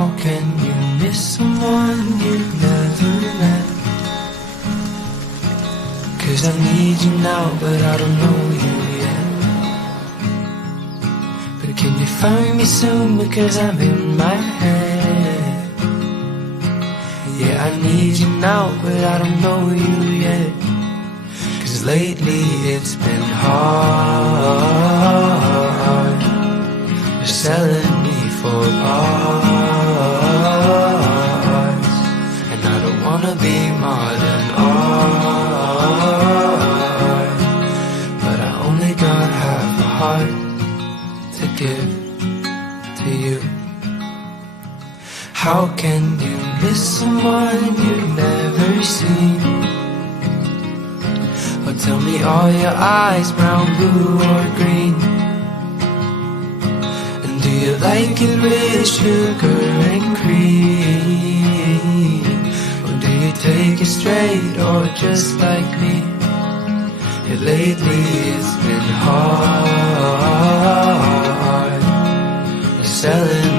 How can you miss someone you never met? 'Cause I need you now, but I don't know you yet. But can you find me soon, because I'm in my head. Yeah, I need you now, but I don't know you yet. 'Cause lately it's been hard. You're selling me for parts, and I don't wanna be modern art, but I only got half a heart to give to you. How can you miss someone you've never seen? Or tell me, are your eyes brown, blue or green? And do you like it with sugar and cream? Or do you take it straight, or just like me? Yeah, lately it's been hard. You're selling